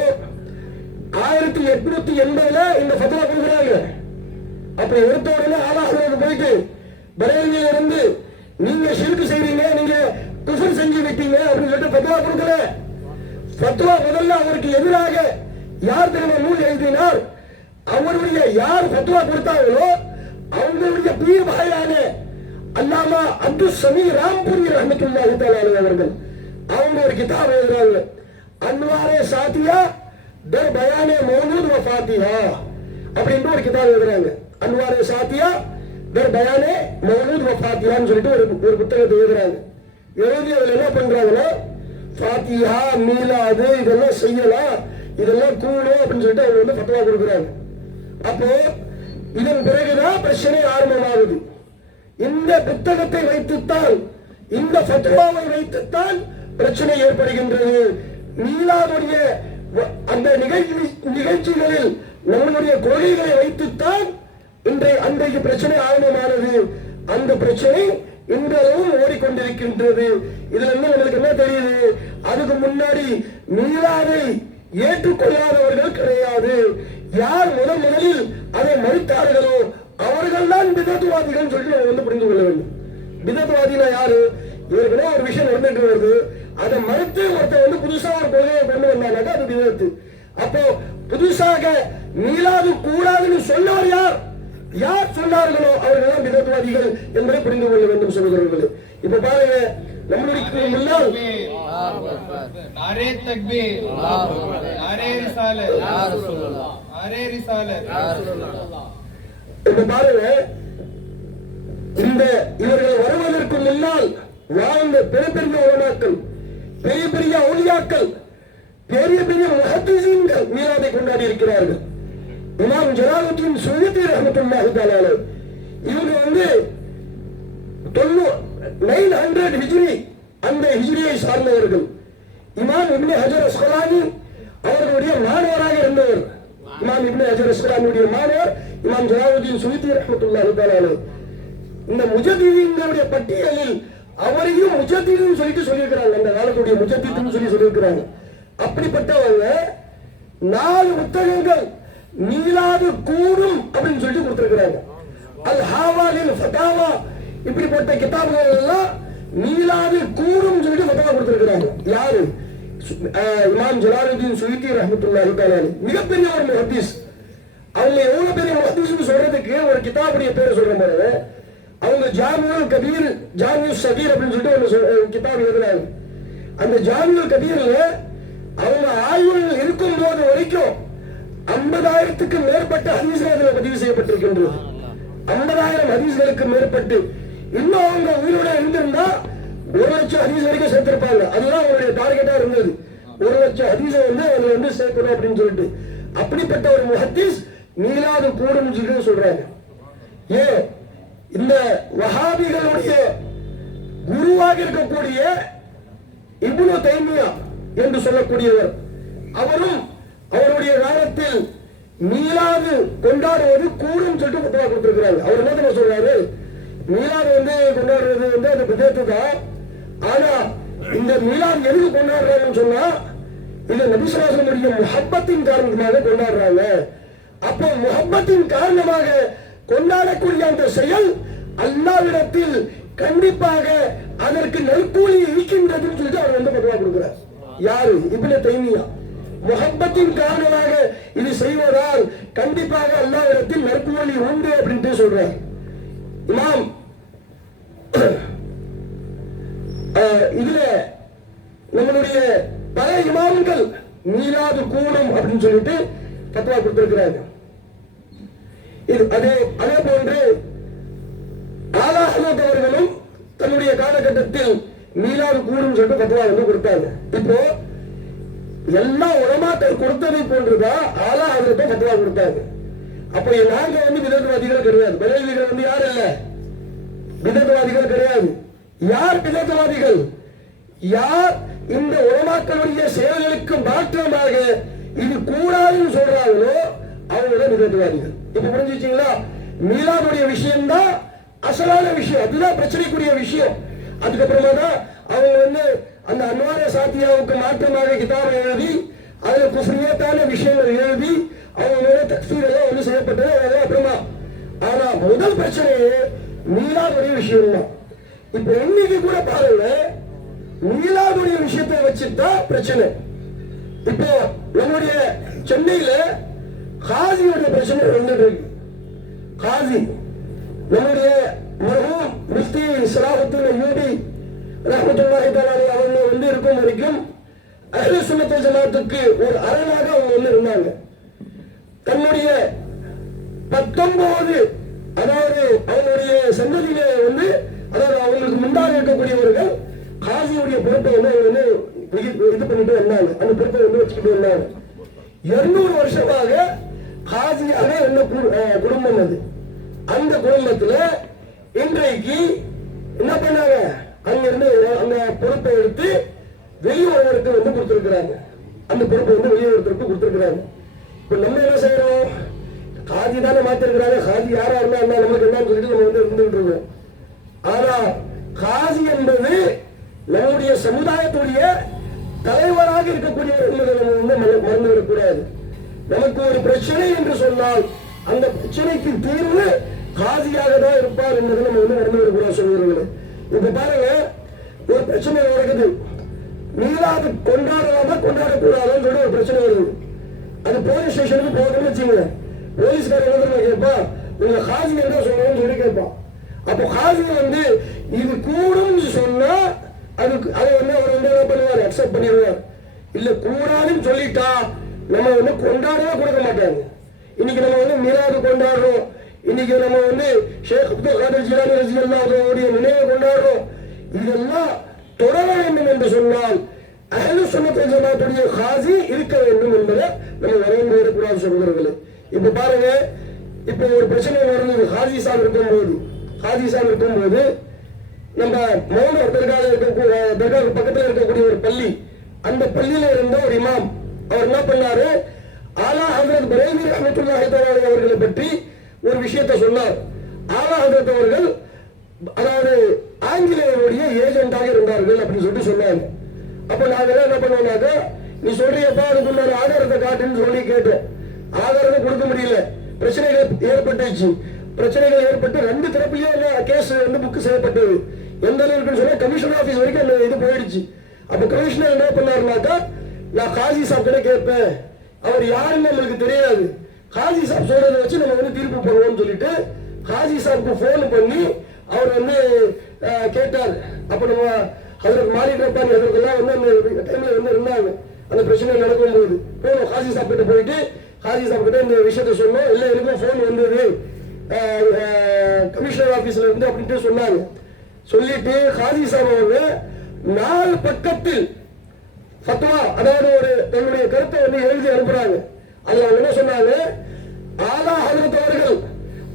1880 இந்த ஃபத்வா கொடுக்குறாங்க. அப்ப எடுத்த உடனே ஆலாஹ்வுக்கு போயிட்டு பரேலியில இருந்து நீங்க ஷிர்க் செய்றீங்க, நீங்க குஃப்ர் செஞ்சு விட்டீங்க அப்படின்னு சொல்லிட்டு ஃபத்வா கொடுக்கல. ஃபத்வா முதல்ல அவருக்கு எதிராக யார் தெரியுமா நூல் எழுதினார்? அவருடைய யார் ஃபத்வா கொடுத்தாங்களோ அவங்களுடைய பீர் பாயான அல்லாமா அப்துல் சமீ ராம்புரி ரஹ்மத்துல்லாஹி தஆலா அவர்கள் அவங்க ஒரு கிதாப் எழுதுறாங்க, அன்வாரே சாத்தியா தர் பயானே மௌலூத் வ ஃபாத்திஹா அப்படின்ற ஒரு கிதாப் எழுதுறாங்க. அன்வாரே சாத்தியா தர் பயானே மௌலூத் வ ஃபாத்திஹான்னு சொல்லிட்டு ஒரு புத்தகத்தை எழுதுறாங்க. எழுதி அதுல என்ன பண்றாங்கன்னா, ஃபாத்திஹா மீலாது இதெல்லாம் செய்யலாம், இதெல்லாம் கூடும் அப்படின்னு சொல்லிட்டு அவங்க வந்து ஃபத்வா கொடுக்குறாங்க. அப்போ இதன் பிறகுதான் பிரச்சனை ஆரம்பமாகுது. இந்த புத்தகத்தை வைத்துத்தான், இந்த ஃபத்வாவை வைத்துத்தான் பிரச்சனை ஏற்படுகின்றது. மீலாதுடைய அந்த நிகழ்ச்சிகளில் நம்மளுடைய கொள்கைகளை வைத்துத்தான் அன்றைக்கு பிரச்சனை ஆரம்பமானது. அந்த பிரச்சனை இன்றளவும் ஓடிக்கொண்டிருக்கின்றது. இதுல இருந்து நம்மளுக்கு என்ன தெரியுது? அதுக்கு முன்னாடி மீலாதை ஏற்றுக்கொள்ளாதவர்கள் கிடையாது. யார் முதலில் அதை மறுத்தார்களோ அவர்கள் தான் பிதத்துவாதிகள் சொல்லிட்டு நம்ம வந்து புரிந்து கொள்ள வேண்டும். பிதத்துவாதினா யாரு? ஏற்கனவே ஒரு விஷயம் நடந்துட்டு வருது, அதை மறுத்து ஒருத்தர் வந்து புதுசா ஒரு கொள்கையை கொண்டு வந்தாங்க, அது பிதத்து. அப்போ புதுசாக மீளாது கூடாதுன்னு சொன்னவர் யார்? யார் சொன்னார்களோ அவர்கள் தான் பிதத்துவாதிகள் என்பதை புரிந்து கொள்ள வேண்டும் சகோதரர்களே. இப்ப பாருங்க, நம்மளுடைய முன்னால் நாரே தக்பீர், நாரே ரிசாலத், நாரே ரிசாலத். இப்ப பாருங்க, இந்த இவர்கள் வருவதற்கு முன்னால் வாழ்ந்த பெரிய உலமாக்கள், பெரிய பெரிய அவுலியாக்கள், பெரிய பெரிய முஹத்திஸீன்கள் மீலாதை கொண்டாடி இருக்கிறார்கள். இமாம் ஜலாலுத்தீன் சுயூத்தி ரஹ்மத்துல்லாஹி தஆலா இவங்க வந்து 900 ஹிஜ்ரி அந்த ஹிஜ்ரியை சார்ந்தவர்கள். இமாம் இப்னு ஹஜர் அஸ்கலானி அவர்களுடைய மாணவராக இருந்தவர். இமாம் இப்னு ஹஜர் அஸ்கலானியுடைய மாணவர் இமாம் ஜலாலுத்தீன் சுயூத்தி ரஹ்மத்துல்லாஹி தஆலா. இந்த முஜத்திதீன்களுடைய பட்டியலில் அவரையும் முஜத்திதுன்னு சொல்லிட்டு சொல்லியிருக்கிறாங்க. அந்த காலத்துடைய முஜத்திதுன்னு சொல்லியிருக்கிறாங்க. அப்படிப்பட்டவங்க 4 புத்தகங்கள் மீலாது கூடும் அப்படின்னு சொல்லிட்டு கொடுத்திருக்கிறாங்க. அல் ஹாவாலில் ஃபதாவா இப்படிப்பட்ட கிதாபுகள் எல்லாம் மீலாது கூடும் சொல்லிட்டு ஃபத்வா கொடுத்திருக்கிறாங்க. யாரு? இமாம் ஜலாலுத்தீன் சுயூத்தி ரஹ்மத்துல்லாஹி தஆலா, மிகப்பெரிய ஒரு முஹத்திஸ். அவங்க எவ்வளவு பெரிய முஹத்திஸ்னு சொல்றதுக்கு ஒரு கிதாபுடைய பேரை சொல்ற போது அவங்க அவங்க ஜாமியுல் கபீர் ஜாமியுல் சகீர் அப்படின்னு சொல்லிட்டு ஒரு கிதாப் எழுதுறாங்க. அந்த ஜாமியுல் கபீர்ல அவங்க ஆய்வுகள் இருக்கும் போது வரைக்கும் 50,000க்கு மேற்பட்ட ஹதீஸ்கள் அதில் பதிவு செய்யப்பட்டிருக்கின்றது. 50,000 ஹதீஸ்களுக்கு மேற்பட்டு. இன்னும் அவங்க உயிரோட இருந்திருந்தா 1,00,000 ஹதீஸ் வரைக்கும் சேர்த்திருப்பாங்க. அதுதான் அவங்களுடைய டார்கெட்டா இருந்தது. 1,00,000 ஹதீஸை அதுல சேர்க்கணும் அப்படின்னு சொல்லிட்டு. அப்படிப்பட்ட ஒரு முஹத்தீஸ் மீலாது கூடும் சொல்றாங்க. ஏன் இந்த வஹாபிகளுடைய குருவாக இருக்கக்கூடிய இப்னு தைமியா என்று சொல்லக்கூடியவர், அவரும் அவருடைய காலத்தில் மீலாது கொண்டாடுவது கூடும் சொல்லிட்டு பத்தவா கொடுத்திருக்கிறாங்க. அவர் என்ன சொல்றாரு, மீலாது கொண்டாடுறது அது விதத்து தான். ஆனா இந்த மீலாது எதுக்கு கொண்டாடுறாங்கன்னு சொன்னா, இது நபி ஸல்லல்லாஹு அலைஹி வஸல்லம் முஹப்பத்தின் காரணமாக கொண்டாடுறாங்க. அப்போ முஹப்பத்தின் காரணமாக கொண்டாடக்கூடிய அந்த செயல் அல்லாஹ்விடத்தில் கண்டிப்பாக அதற்கு நற்கூலி இருக்கின்றதுன்னு சொல்லிட்டு அவர் பத்வா கொடுக்கிறார். யாரு? இப்னு தைமியா. முஹப்பத்தின் காரணமாக இது செய்வதால் கண்டிப்பாக அல்லாஹ்விடத்தில் நற்கூலி உண்டு அப்படின்ட்டு சொல்றார். இமாம் இதுல நம்மளுடைய பல இமாம்கள் மீலாது கூடும் அப்படின்னு சொல்லிட்டு பத்வா கொடுத்திருக்கிறாங்க. இது அதே போன்று ஆலா ஹஜ்ரத் அவர்களும் தன்னுடைய காலகட்டத்தில் மீலாது கூடும் சொல்லிட்டு பத்வா கொடுத்தாங்க. இப்போ எல்லா உலமாக்கள் கொடுத்ததை போன்றுதான் ஆலா ஹஜ்ரத்தும் பத்வா கொடுத்தாங்க. அப்ப நாங்க விதத்துவாதிகள் கிடையாது. பலேவிகள் யார் இல்ல, விதத்துவாதிகள் கிடையாது. யார் விதத்துவாதிகள்? யார் இந்த உலமாக்களுடைய செயல்களுக்கு மாற்றமாக இது கூடாதுன்னு சொல்றாங்களோ அவங்க விதத்துவாதிகள். இப்ப புரிஞ்சுச்சீங்களா? மீலாதுடைய விஷயம்தான் அசலான விஷயம், அதுதான் பிரச்சனைக்குரிய விஷயம். அதுக்கப்புறமா தான் அவங்க அந்த அன்வார சாத்தியாவுக்கு மாற்றமாக கிதாபை எழுதி அதுல குஃப்ரியத்தான விஷயங்கள் எழுதி அவங்க மேல தக்ஃபீர் எல்லாம் செய்யப்பட்டது. அதெல்லாம் அப்புறமா. ஆனா முதல் பிரச்சனையே மீலாதுடைய விஷயம் தான். இப்ப இன்னைக்கு கூட பாருங்க, மீலாதுடைய விஷயத்தை வச்சுதான் பிரச்சனை. இப்போ நம்முடைய சென்னையில காசியுடைய பிரச்சனை வந்துட்டு இருக்கு. காசி நம்முடைய மர்ஹூம் முஃப்தி ஸலாஹுத்தீன் அய்யூபி ரஹ்மத்துல்லாஹி தஆலா அவங்க இருக்கும் வரைக்கும் அஹ்லு சுன்னத் வல் ஜமாஅத்துக்கு ஒரு அரணாக அவங்க இருந்தாங்க. தன்னுடைய 19 அதாவது அவங்களுடைய சந்ததியில அதாவது அவங்களுக்கு முன்னாடி இருக்கக்கூடியவர்கள் காசியுடைய பொறுப்பை இது பண்ணிட்டு வந்தாங்க. அந்த பொறுப்பை வச்சுக்கிட்டு வந்தாங்க. 200 வருஷமாக காசியாக குடும்பம் அது. அந்த குடும்பத்துல இன்றைக்கு என்ன பண்ணாங்க, அங்கிருந்து அந்த பொறுப்பை எடுத்து வெளியூருக்கு கொடுத்திருக்கிறாங்க. அந்த பொறுப்பை வெளியூருக்கு கொடுத்திருக்கிறாங்க. இப்ப நம்ம என்ன செய்யறோம்? காதி தானே மாத்திருக்கிறாங்க, காதி யாரா இருந்தா நமக்கு என்னன்னு சொல்லிட்டு நம்ம இருந்துகிட்டு இருக்கோம். ஆனா காசி என்பது நம்முடைய சமுதாயத்துடைய தலைவராக இருக்கக்கூடியவர் என்பதை நம்ம மறந்துவிடக்கூடாது. நமக்கு ஒரு பிரச்சனை என்று சொன்னால் அந்த பிரச்சனைக்கு தீர்வு காசியாக தான் இருப்பார் என்பதை நம்ம மறந்துவிடக்கூடாது சொல்லுவார்கள். இப்ப பாருங்க, ஒரு பிரச்சனை நடக்குது, மீலாது கொண்டாடலாமா கொண்டாடக்கூடாதான்னு சொல்லி ஒரு பிரச்சனை வருது. அது போலீஸ் ஸ்டேஷனுக்கு போகணும்னு வச்சுங்க, போலீஸ்காரங்க கேட்பா உங்க காசி என்ன சொல்லணும்னு சொல்லி கேட்பான். அப்போ காசி இது கூடும் சொன்னா அதுக்கு அதை அவர் என்ன பண்ணுவார், அக்செப்ட் பண்ணிடுவார். இல்ல கூடாதுன்னு சொல்லிட்டா நம்ம கொண்டாடவே கொடுக்க மாட்டாங்க. இன்னைக்கு நம்ம மீலாது கொண்டாடுறோம், இன்னைக்கு நம்ம ஷேக் அப்துல் காதர் ஜிலானி ரலியல்லாஹு அன்ஹுவுடைய நினைவை கொண்டாடுறோம். இதெல்லாம் தொடர வேண்டும் என்று சொன்னால் அஹ்லு சுன்னத் வல் ஜமாஅத்துடைய காசி இருக்க வேண்டும் என்பதை நம்ம வரைந்து விடக்கூடாது சொல்கிறார்கள். இப்ப பாருங்க, இப்ப ஒரு பிரச்சனை நடந்தது. காசி சாப் இருக்கும்போது நம்ம மௌன தர்கா பக்கத்தில் இருக்கக்கூடிய ஒரு பள்ளி, அந்த பள்ளியில இருந்த ஒரு இமாம் அவர் என்ன பண்ணாரு, ஆலா ஹஜ்ரத் பரேலவி ரஹ்மத்துல்லாஹி தஆலா அவர்களை பற்றி ஒரு விஷயத்தை சொன்னார். ஆலா ஹஜ்ரத் அவர்கள் அதாவது ஆங்கிலேயருடைய ஏஜென்டாக இருந்தார்கள் அப்படின்னு சொல்லிட்டு சொன்னாங்க. அப்ப நாங்க என்ன பண்ணுவோம்னாக்க, நீ சொல்றியப்பா அதுக்குள்ள ஆதாரத்தை காட்டுன்னு சொல்லி கேட்டோம். ஆதாரத்தை கொடுக்க முடியல, பிரச்சனைகள் ஏற்பட்டுச்சு. பிரச்சனைகள் ஏற்பட்டு 2 தரப்புலயும் கேஸ் புக் செய்யப்பட்டது. எந்த அளவுக்கு சொன்னா கமிஷனர் ஆபீஸ் வரைக்கும் அந்த இது போயிடுச்சு. அப்ப கமிஷனர் என்ன பண்ணாருனாக்கா, நான் காசி சாப் கிட்ட கேட்பேன், அவர் யாருன்னு நம்மளுக்கு தெரியாது, காசி சாப் சொல்றதை வச்சு நம்ம தீர்ப்பு போடுவோம்னு சொல்லிட்டு காசி சாப்க்கு போன் பண்ணி அவர் வந்து கேட்டார். அப்ப நம்ம ஹஜ்ரத் மாலிக் ரப்பானி ஹஜ்ரத்லாம் வந்து அந்த டைம்ல வந்து இருந்தாங்க. அந்த பிரச்சனை நடக்கும்போது போனோம் ஹாஜி சாப் கிட்ட போயிட்டு ஹாஜி சாப் கிட்ட இந்த விஷயத்த சொன்னோம். இல்லை எனக்கும் ஃபோன் வந்தது கமிஷனர் ஆபீஸ்ல இருந்து அப்படின்ட்டு சொன்னாங்க. சொல்லிட்டு ஹாஜி சாப் அவங்க 4 பக்கத்தில் ஃபத்வா, அதாவது ஒரு தன்னுடைய கருத்தை வந்து எழுதி அனுப்புறாங்க. அதுல அவங்க என்ன சொன்னாங்க, ஆலா ஹஜ்ரத்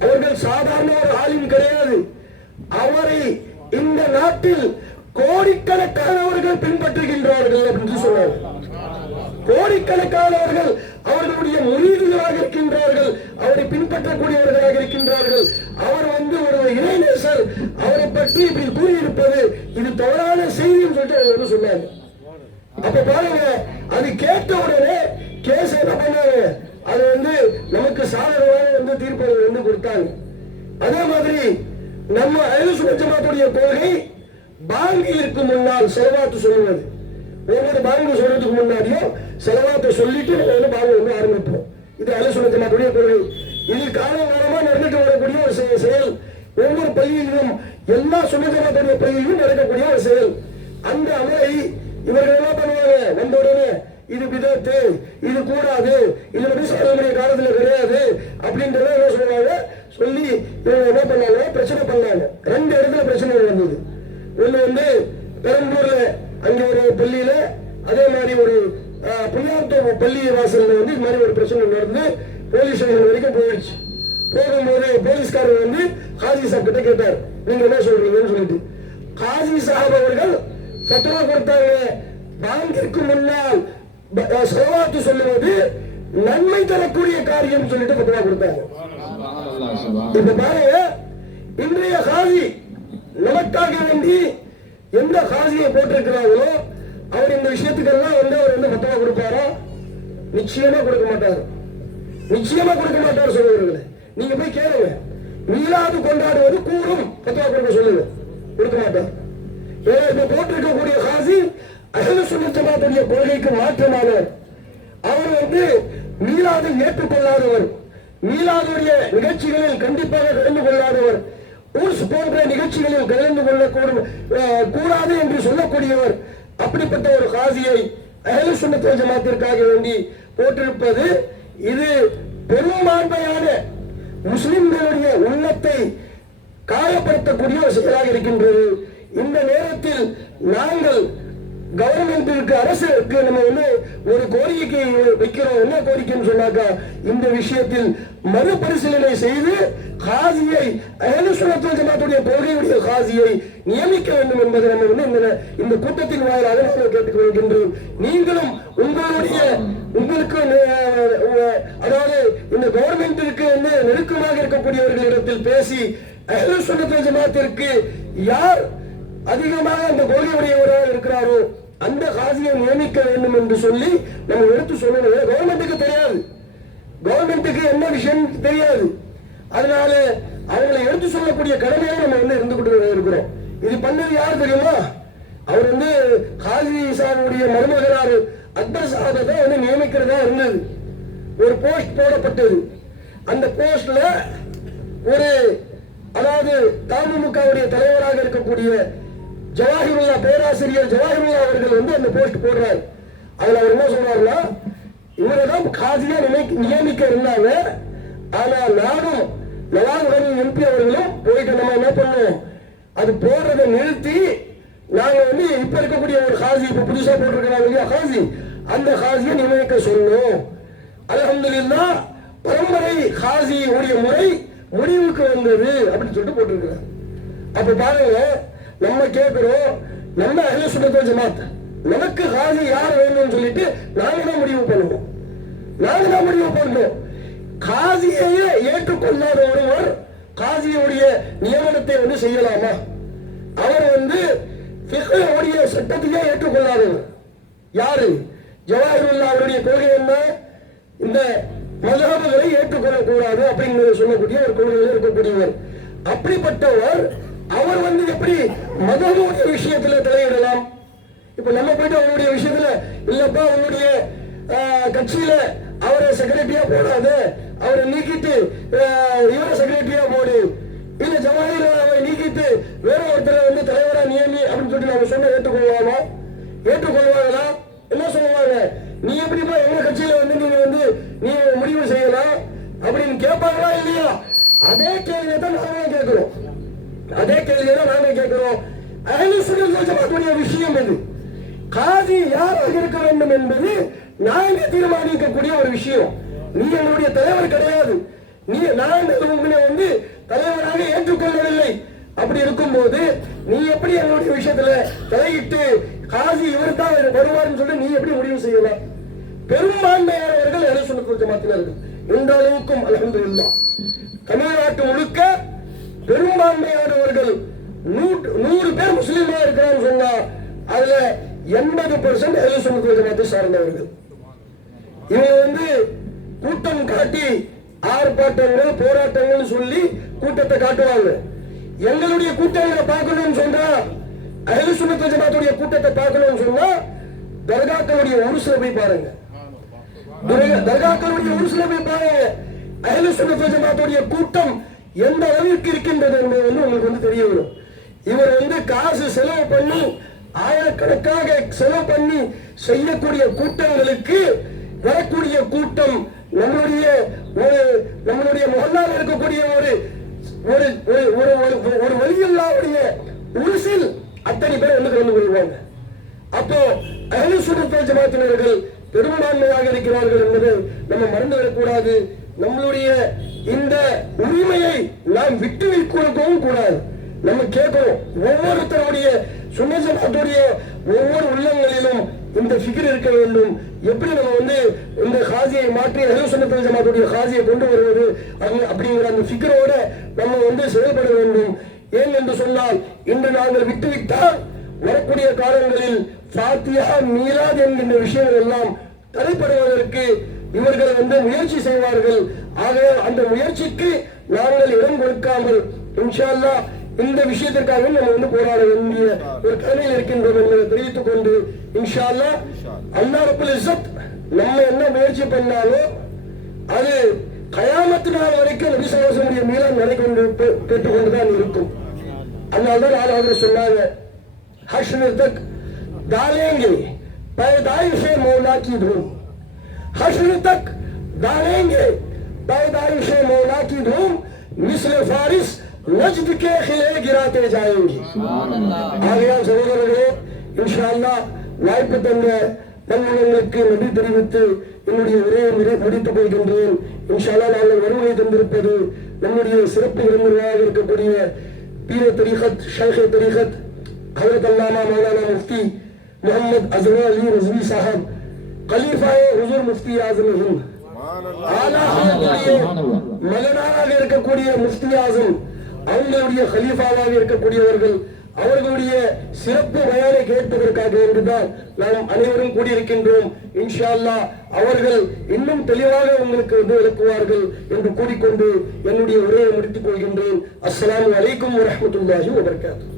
அவர்கள் சாதாரண ஒரு ஆலிம் கிடையாது. அவரை இந்த நாட்டில் கோடிக்கணக்கானவர்கள் பின்பற்றுகின்றார்கள் அப்படின்னு சொன்னாங்க. கோடிக்கணக்கானவர்கள் அவர்களுடைய முரீதுகளாக இருக்கின்றார்கள், அவரை பின்பற்றக்கூடியவர்களாக இருக்கின்றார்கள். அவர் வந்து ஒரு இறைநேசர், அவரை பற்றி இப்படி கூறியிருப்பது இது தவறான செய்தின்னு சொல்லிட்டு அவங்க வந்து சொன்னாங்க. அப்ப பாருங்க, அது கேட்ட உடனே கேஸ் என்ன பண்ணாங்க, அது வந்து நமக்கு சாதகமாக வந்து தீர்ப்பு வந்து கொடுத்தாங்க. அதே மாதிரி நம்ம அஹ்லுஸ் சுன்னத் ஜமாத்துடைய கொள்கை பாங்கிற்கு முன்னால் செலவாத்து சொல்லுவது. ஒவ்வொரு பாங்கு சொல்றதுக்கு முன்னாடியும் செலவாத்தை சொல்லிட்டு நம்ம வந்து பாங்கு வந்து ஆரம்பிப்போம். இது அஹ்லுஸ் சுன்னத் ஜமாத்துடைய கொள்கை. இது காலகாலமா நடந்துட்டு வரக்கூடிய ஒரு செயல். ஒவ்வொரு பள்ளியிலும் எல்லா சுன்னத் ஜமாத்துடைய பள்ளியிலும் நடக்கக்கூடிய ஒரு செயல். அந்த அமலை இவர்கள் என்ன பண்ணுவாங்க, வந்த உடனே இது பிதத்து, இது கூடாது, இது நபிசுடைய காலத்துல கிடையாது அப்படின்றத என்ன சொல்லுவாங்க. சொல்லி இவங்க என்ன பண்ணாங்க, பிரச்சனை பண்ணாங்க. 2 இடத்துல பிரச்சனை வந்தது. ஒண்ணு வந்து பெரம்பூர்ல அங்க ஒரு பள்ளியில, அதே மாதிரி ஒரு புளியாத்தோ பள்ளி வாசல்ல வந்து இது மாதிரி ஒரு பிரச்சனை நடந்து போலீஸ் ஸ்டேஷன் வரைக்கும் போயிடுச்சு. போகும்போது போலீஸ்காரர் வந்து காஜி சாப் கிட்ட கேட்டார், நீங்க என்ன சொல்றீங்கன்னு சொல்லிட்டு. காஜி சாஹிப் அவர்கள் ஃபத்வா கொடுத்தாங்க, பாங்கிற்கு முன்னால் ஸலவாத்து சொல்லுவது நன்மை தரக்கூடிய காரியம் சொல்லிட்டு ஃபத்வா கொடுத்தாங்க. இப்ப பாருங்க, இன்றைய காஜி நமக்காக வேண்டி எந்த காஜியை போட்டிருக்கிறாங்களோ அவர் இந்த விஷயத்துக்கெல்லாம் வந்து அவர் வந்து ஃபத்வா கொடுப்பாரா? நிச்சயமா கொடுக்க மாட்டார். நிச்சயமா கொடுக்க மாட்டார் சொல்லுவார்களே. நீங்க போய் கேளுங்க, மீலாது கொண்டாடுவது கூறும் ஃபத்வா கொடுக்க சொல்லுங்க, கொடுக்க மாட்டார். இப்ப போட்டிருக்கக்கூடிய காசி அஹ்லுஸ் சுன்னத் ஜமாத்துடைய கொள்கைக்கு மாற்றமானவர். அவர் வந்து மீலாதை ஏற்றுக்கொள்ளாதவர், மீலாதுடைய நிகழ்ச்சிகளில் கண்டிப்பாக கலந்து கொள்ளாதவர், ஊர்ஸ் போன்ற நிகழ்ச்சிகளில் கலந்து கூடாது என்று சொல்லக்கூடியவர். அப்படிப்பட்ட ஒரு காசியை அஹ்லுஸ் சுன்னத் ஜமாத்திற்காக வேண்டி போட்டிருப்பது இது பெரும்பான்மையான முஸ்லிம்களுடைய உள்ளத்தை காயப்படுத்தக்கூடிய ஒரு செயலாக இருக்கின்றது. இந்த நேரத்தில் நாங்கள் கவர்மெண்டிற்கு, அரசுக்கு நம்ம வந்து ஒரு கோரிக்கை வைக்கிறோம். என்ன கோரிக்கைன்னு சொன்னாக்கா, இந்த விஷயத்தில் மறுபரிசீலனை செய்து காசியை அஹ்லுஸ் சுன்னத் ஜமாத்துடைய கொள்கையுடைய காசியை நியமிக்க வேண்டும் என்பதை நம்ம வந்து இந்த கூட்டத்தின் வாயிலாக நாங்கள் கேட்டுக்கொள்கின்றோம். நீங்களும் உங்களுக்கு அதாவது இந்த கவர்மெண்டிற்கு வந்து நெருக்கமாக இருக்கக்கூடியவர்களிடத்தில் பேசி அஹ்லுஸ் சுன்னத் ஜமாத்திற்கு யார் அதிகமாக அந்த கொள்கையுடையவராக இருக்கிறாரோ அந்த காசியை நியமிக்க வேண்டும் என்று சொல்லி நம்ம எடுத்து சொல்லணும். கவர்மெண்ட்டுக்கு தெரியாது, கவர்மெண்ட்டுக்கு என்ன விஷயம் தெரியாது. அதனால அவங்களை எடுத்து சொல்லக்கூடிய கடமையை நம்ம வந்து இருந்து கொண்டு இருக்கிறோம். இது பண்ணது யார் தெரியுமா? அவர் வந்து காசி சாஹிபுடைய மருமகனார் அக்பர் சாஹிபை தான் வந்து நியமிக்கிறதா இருந்தது. ஒரு போஸ்ட் போடப்பட்டது. அந்த போஸ்ட்ல ஒரு, அதாவது தமுமுகவுடைய தலைவராக இருக்கக்கூடிய ஜவாஹிருல்லா, பேராசிரியர் ஜவாஹிருல்லா அவர்கள் வந்து அந்த போஸ்ட் போடுறாரு. அதுல அவர் என்ன சொல்றாருன்னா, இவரைதான் காசியா நியமிக்க இருந்தாங்க. ஆனா நானும் நவாஸ் எம்பி அவர்களும் போயிட்டு நம்ம என்ன பண்ணோம், அது போடுறதை நிறுத்தி நாங்க வந்து இப்ப இருக்கக்கூடிய ஒரு காசி, இப்ப புதுசா போட்டிருக்கிறாங்க இல்லையா காசி, அந்த காசியை நியமிக்க சொன்னோம். அல்ஹம்துலில்லாஹ் பரம்பரை காசி உடைய முறை முடிவுக்கு வந்தது அப்படின்னு சொல்லிட்டு போட்டிருக்கிறார். அப்ப பாருங்க, நம்ம கேட்கிறோம், நம்ம அஹ்லுஸ் சுன்னத் ஜமாத் நமக்கு காசி யார் வேணும்னு சொல்லிட்டு நாங்க தான் முடிவு பண்ணுவோம். நாங்க தான் முடிவு பண்றோம். காசியையே ஏற்றுக்கொள்ளாத ஒருவர் காசியுடைய நியமனத்தை வந்து செய்யலாமா? அவர் வந்து ஃபிக்ஹுடைய சட்டத்தையே ஏற்றுக்கொள்ளாதவர். யாரு? ஜவாஹிருல்லா அவருடைய கொள்கை என்ன? இந்த மذஹபுகளை ஏற்றுக்கொள்ளக்கூடாது அப்படிங்கிறத சொல்லக்கூடிய ஒரு கொள்கையில் இருக்கக்கூடியவர். அப்படிப்பட்டவர் அவர் வந்து எப்படி மதமுடைய விஷயத்துல தலையிடலாம்? இப்ப நம்ம போயிட்டு அவருடைய விஷயத்துல, இல்லப்பா உங்களுடைய கட்சியில அவரை செக்ரட்டரியா போடாது, அவரை நீக்கிட்டு இவரை செக்ரட்டரியா போடு, இல்ல ஜவாஹிருல்லாவை நீக்கிட்டு அவங்க சொன்ன ஏற்றுக்கொள்வாமா? ஏற்றுக்கொள்வாங்களா? என்ன சொல்லுவாங்க? நீ எப்படிப்பா எங்க கட்சியில வந்து நீங்க வந்து நீ முடிவு செய்யலாம் அப்படின்னு கேட்பாங்களா இல்லையா? அதே கேள்வியை தான் நாமே கேட்கிறோம். அதே கேள்வியை தான் நாமே கேட்கிறோம். அஹ்லுஸ் சுன்னத் வல் ஜமாஅத்துடைய விஷயம் இது. காதி யாராக இருக்க வேண்டும் என்பது நாமே தீர்மானிக்கக்கூடிய ஒரு விஷயம். நீ என்னுடைய தலைவர் கிடையாது. நான் உங்களை வந்து தலைவராக ஏற்றுக்கொள்ளவில்லை. அப்படி இருக்கும்போது நீ எப்படி என்னுடைய விஷயத்துல தலையிட்டு காசி இவர் தான் வருவார்னு சொல்லி நீ எப்படி முடிவு செய்யலாம்? பெரும்பான்மையானவர்கள் அஹ்லுஸ் சுன்னத் வல் ஜமாஅத்தினர்கள் இந்த அளவுக்கும் அல்ஹம்துலில்லாஹ் தமிழ்நாட்டு முழுக்க பெரும்பான்மையானவர்கள் 100 பேர் முஸ்லீமா இருக்கிறான்னு சொன்னா அதுல 80% அஹ்லுஸ் சுன்னத் வல் ஜமாஅத்தை சார்ந்தவர்கள். இவங்க வந்து கூட்டம் காட்டி ஆர்ப்பாட்டங்கள் போராட்டங்கள் சொல்லி கூட்டத்தை காட்டுவாங்க. எங்களுடைய கூட்டங்களை பார்க்கணும்னு சொன்னா அஹ்லுஸ் சுன்னத் வல் ஜமாஅத்துடைய கூட்டத்தை பார்க்கணும்னு சொன்னா தர்காக்களுடைய உருசுல போய் பாருங்க. தர்காக்களுடைய உருசுல போய் பாருங்க. அஹ்லுஸ் சுன்னத் வல் ஜமாஅத்துடைய கூட்டம் எந்த அளவிற்கு இருக்கின்றது என்பது வந்து உங்களுக்கு வந்து தெரிய வரும். இவர் வந்து காசு செலவு பண்ணி ஆயிரக்கணக்காக செலவு பண்ணி செய்யக்கூடிய கூட்டங்களுக்கு வரக்கூடிய கூட்டம் நம்மளுடைய முகல்லால் இருக்கக்கூடிய ஒரு வலியல்லாவுடைய உருசில் அத்தனை பேர் வந்து கலந்து கொள்வாங்க. அப்போ அஹ்லுஸ் சுன்னத் வல் ஜமாஅத்தினர்கள் பெரும்பான்மையாக இருக்கிறார்கள் என்பதை நம்ம மறந்துவிடக்கூடாது. நம்மளுடைய இந்த உரிமையை நாம் விட்டு வைக்கவும் கூடாது. நம்ம கேட்கிறோம், ஒவ்வொருத்தருடைய சுன்னத் ஜமாஅத்துடைய ஒவ்வொரு உள்ளங்களிலும் இந்த ஃபிக்ர் இருக்க வேண்டும். எப்படி நம்ம வந்து இந்த காசியை மாற்றி அஹ்லுஸ் சுன்னத் வல் ஜமாஅத்துடைய காசியை கொண்டு வருவது அப்படிங்கிற அந்த ஃபிக்ரோட நம்ம வந்து செயல்பட வேண்டும். ஏன் என்று சொன்னால் இன்று நாங்கள் விட்டுவிட்டால் வரக்கூடிய காலங்களில் ஃபாத்திஹா மீலாத் என்கின்ற விஷயங்கள் எல்லாம் தடைப்படுவதற்கு இவர்கள் வந்து முயற்சி செய்வார்கள். ஆகவே அந்த முயற்சிக்கு நாங்கள் இடம் கொடுக்காமல் இன்ஷா அல்லாஹ் இந்த விஷயத்திற்காக நம்ம வந்து போராட வேண்டிய ஒரு கடமையில் இருக்கின்றோம் என்பதை தெரிவித்துக் கொண்டு இன்ஷா அல்லாஹ் அல்லாஹ் ரப்பல் இஸ்ஸத் நம்ம என்ன முயற்சி பண்ணாலும் அது கயாமத்து நாள் வரைக்கும் நபி ஸல்லல்லாஹு அலைஹி வஸல்லம் மீலாத் நடைபெற்று கேட்டுக்கொண்டுதான் இருக்கும். அதனால்தான் ஆளுநர் சொன்னாங்க, ஹஷ்ர் தக் डालेंगे पैदाइश मौला की धूम, हश्र तक डालेंगे पैदाइश मौला की धूम, मिस्ल फारिस नज्द के खिले गिराते जाएंगे. ஆகையா சகோதரர்களே, இன்ஷா அல்லாஹ் வாய்ப்பு தந்த நல்லுள்ளங்களுக்கு நன்றி தெரிவித்து என்னுடைய உரையை முடித்துக் கொள்கின்றேன். இன்ஷா அல்லாஹ் நாங்கள் வருகை தந்திருப்பது நம்முடைய சிறப்பு விருந்தினராக இருக்கக்கூடிய பீர தரீகத் ஷைഖே தரீகத் ஹஜ்ரத் அல்லாமா மௌலானா முஃப்தி मोहम्मद अजहर अली रज़वी साहब खलीफा हुजूर मुफ्ती आज़म हिंद மகனாக இருக்கக்கூடிய முஃப்தி ஆஸம் அவங்களுடைய கலீஃபாவாக இருக்கக்கூடியவர்கள் அவர்களுடைய சிறப்பு பயானை கேட்பதற்காக என்றுதான் நாம் அனைவரும் கூடியிருக்கின்றோம். இன்ஷா அல்லாஹ் அவர்கள் இன்னும் தெளிவாக உங்களுக்கு வந்து விளக்குவார்கள் என்று கூறிக்கொண்டு என்னுடைய உரையை முடித்துக் கொள்கின்றேன். அஸ்ஸலாமு அலைக்கும் வரஹ்மத்துல்லாஹி வபரகாத்துஹு.